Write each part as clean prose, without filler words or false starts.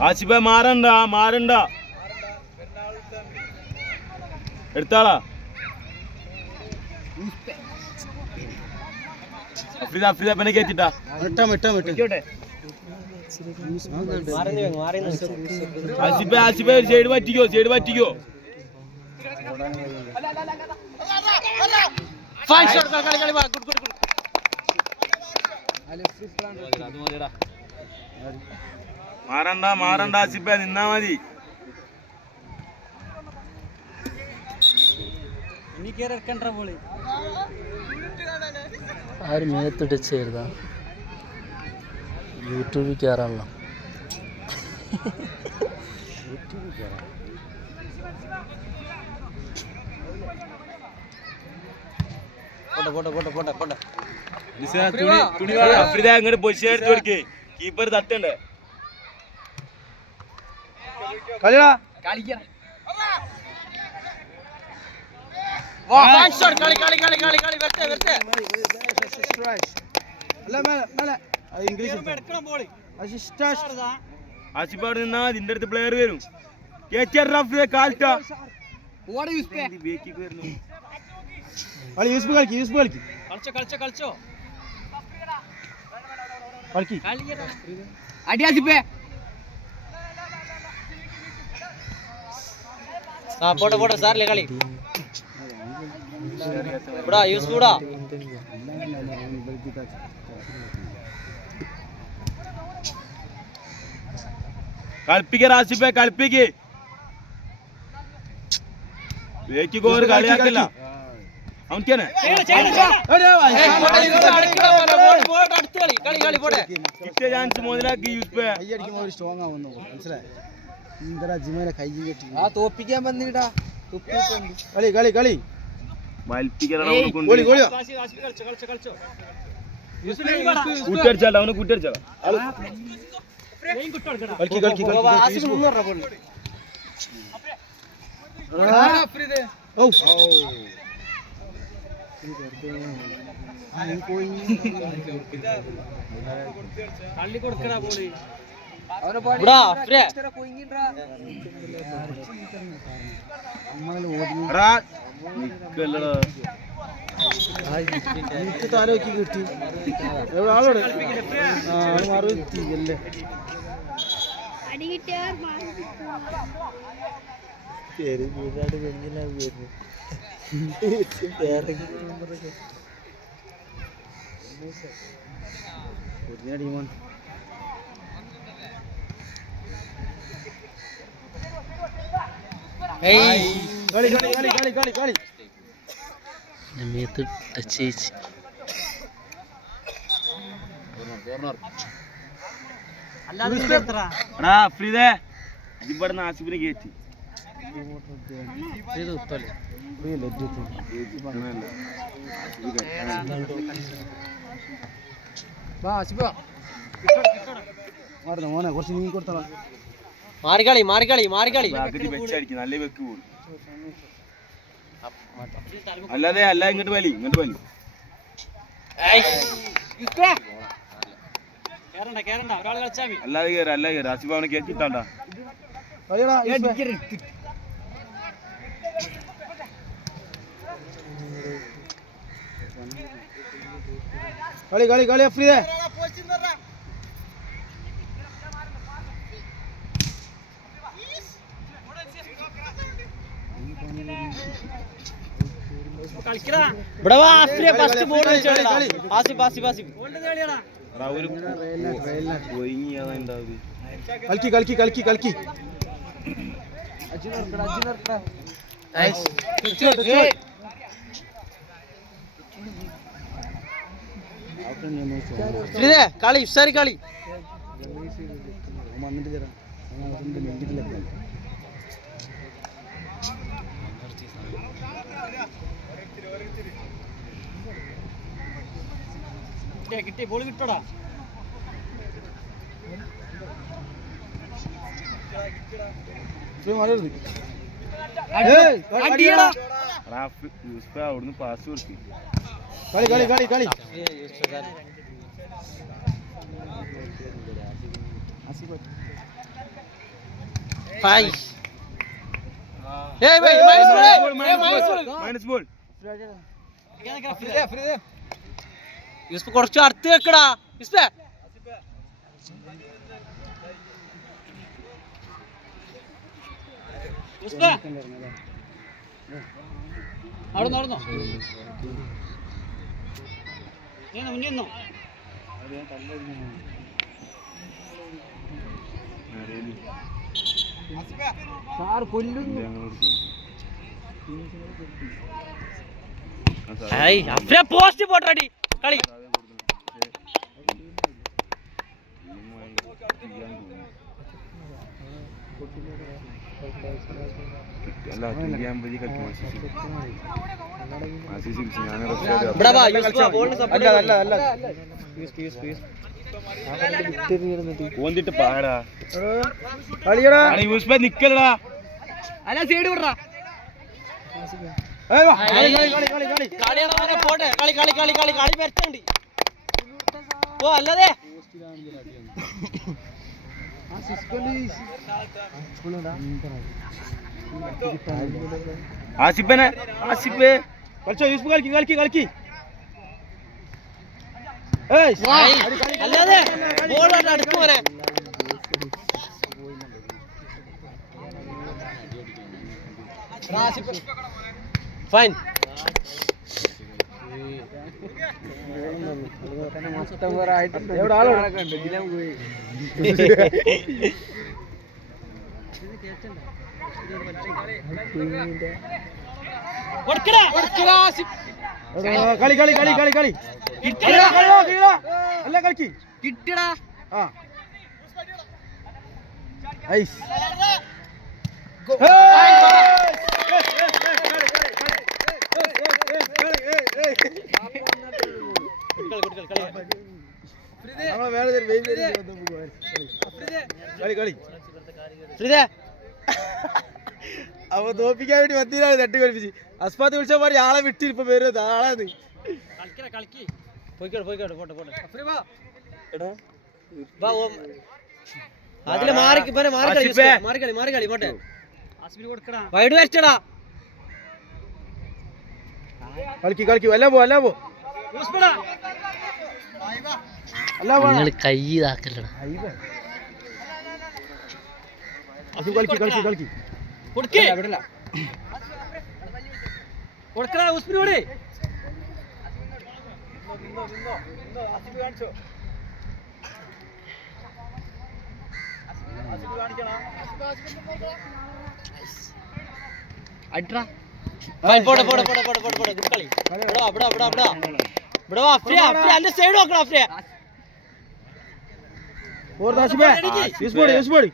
ആസിഫ മാറണ്ട മാറണ്ട എടുത്താളാ അഫ്രീദ അഫ്രീദ പെനെ കേറ്റിട്ടാ ആസിഫ ആസിഫ സൈഡ് പറ്റിക്കോ ഫൈൻ ഷോട്ട് കളി വാ ഗുഡ് മാറണ്ട ആസിഫ നിന്നാ മതി ആര് മേത്ത് ടച്ച് ചെയ്താ യൂട്യൂബിൽ കയറാണല്ലോ അങ്ങോട്ട് പൊസിഷൻ എടുത്ത് കൊടുക്കേ കീപ്പർ തട്ടണ്ടേ ആസിഫാട് നിന്നാ നിന്റെ അടുത്ത് പ്ലെയർ വരും പോട്ടെ സാറില്ലേ കളി യൂസ്ഫുടാ കളിപ്പിക്ക ആസിഫെ കളിപ്പിക്ക് കളിയാക്കില്ല അവൻക്കാണ് കിട്ടിയ ചാൻസ് മുതലാക്കി യൂസ്ഫെ സ്ട്രോങ് ആവുന്നു മനസ്സിലായി തോപ്പിക്കാൻ വന്നിട്ടാ കളി കളി കൂട്ടിയടിച്ചാലോ അവനെ കൂട്ടിയടിച്ചാലോ തള്ളി കൊടുക്കണ പോളി താലോക്കി കിട്ടി ആളോട് മാറില്ലേ പേര് വീടാട് വെഞ്ഞിലാണ് വരുന്നത് മേത്ത് ടച്ച് ചെയ്ച്ച് ഇവിടെ ആസിഫിനെ കയറ്റി മോനെ കുറച്ച് നീ കൊടുത്തോ മാറിക്കളി നല്ല വെക്ക് പോകും അല്ലാതെ അല്ല ഇങ്ങോട്ട് വലി അല്ലാതെ കേറ ആസിഫ് അവനെ കേറ്റിട്ടാണ്ടാ കളി അഫ്രീദേ കളിക്ക് കളി ഇഫ്സാരി കളി കിട്ടി ബോൾ കിട്ടോടാ അവിടുന്ന് പാസ് കൊടുക്കി കളി Five. Hey, wait, minus ball. Minus ball. Yusuf കുറച്ച് അടുത്ത് വെക്കടാ യൂസ്ഫേ. യൂസ്ഫേ അവിടെ നടന്നോ മുന്നോ സാർ കൊല്ലുന്നു. പോസ്റ്റ് പോട്ടടി കളി. അല്ല കളിക്കുമ്പോൾ കളിക്കും. ഓന്തിട്ട് പാടാ കളിയടാ യൂസ്ഫേ നിക്കലടാ. അല്ല സൈഡ് വിടറാ. പോട്ടെ കളി കളി കളി കളി കളി പരത്തണ്ടി ഓ അല്ലതേ. ആസിഫനെ ആസിഫ് കളിച്ചോ യൂസ്ഫ് കളിക്കി കളിക്കി കളിക്കി. അല്ലാതെ ബോൾ അടുത്ത് പോരെ. ഫൈൻ. എവിടെ ആളോ കളി കളി കളി കളി കളി അല്ല കളിക്ക് കിട്ടടാ. ആ ഐസ് കളി കളി അവ തോപ്പിക്കാൻ വേണ്ടി മത്തിയിലാണ് തട്ടി കളിപ്പിച്ച്. അസ്പാത്ത് വിളിച്ച മാറി ആളെ വിട്ടിരിപ്പോ വരും ആളാന്ന്. അതില് മാറി മാറി മാറി കളി പോട്ടെ. വൈഡ് വരച്ചടാ. കളിക്ക് കളിക്ക് അല്ല പോ അല്ല പോ നിങ്ങൾ കൈ ഇതാക്കല്ലടാ. കളിക്ക് കളിക്ക് കളിക്ക് കൊടുക്കടാ ഉസ്മിനോട്. അടിടാ. പോടെ പോടെ പോടെ പോടെ പോടെ പോടെ കളി. ബടാ ബടാ ബടാ ബടാ ബടാ അഫ്രിയ അഫ്രിയ അല്ല സൈഡ് നോക്കണം അഫ്രിയ. ഓർ ദാസിബേ യൂസ്ബോടി യൂസ്ബോടി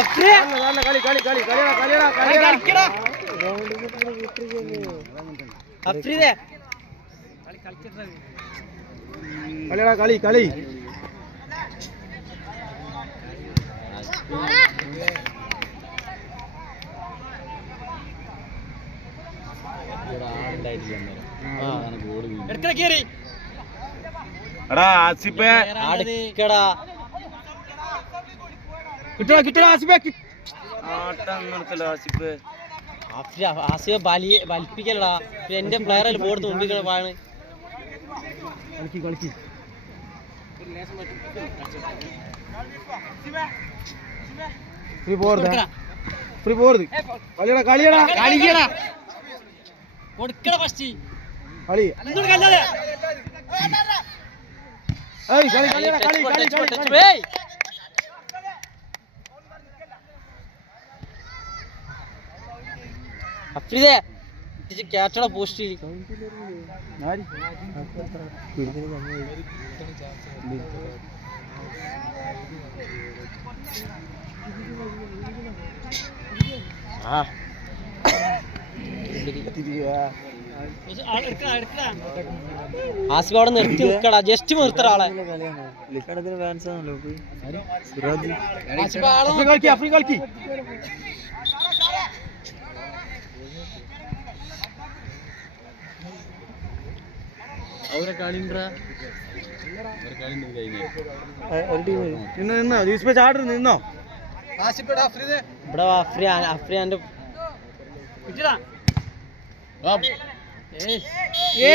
അഫ്രിയ നല്ല കളി കളി കളി കളിയടാ കളിയടാ കളിയടാ കളിക്കടാ. അഫ്രിയ കളിയടാ കളി കളി എടുക്കടാ കേറി. എടാ ആസിഫേ അടിക്കടാ. കിട്ടടാ കിട്ടടാ ആസിഫേ ആട്ടം നടക്കല്ലോ ആസിഫ്. അഫ്രിയ ആസിഫ വലിപ്പിക്കലടാ. എന്റെ പ്ലെയർ ബോർഡ് മുമ്പിൽ വാണ്. കളിക്ക് കളിക്ക് ഫ്രീ പോർദ ഫ്രീ പോർദ കളിയടാ കളിയടാ കളിക്കടാ. കൊടുക്കടാ ഫസ്റ്റ് കളി എന്തുകൊണ്ട് കല്ലാതെ. ഏയ് കളി കളിയടാ കളി കളി കളി ഏയ് അഫ്രിദേ ഇത് ക്യാച്ചടാ പോസ്റ്റ്. ആരി ആ ആസിഫ് അവിടെ നിർത്തി നിൽക്കടാ. ജസ്റ്റ് നിർത്തറ ആളെ. കളിക്ക് അഫ്രീ കളിക്ക് നിന്നോ യൂസ്ഫ ചാടുന്നു നിന്നോ ഇവിടെ വാ അഫ്രിയാന്റെ ഏ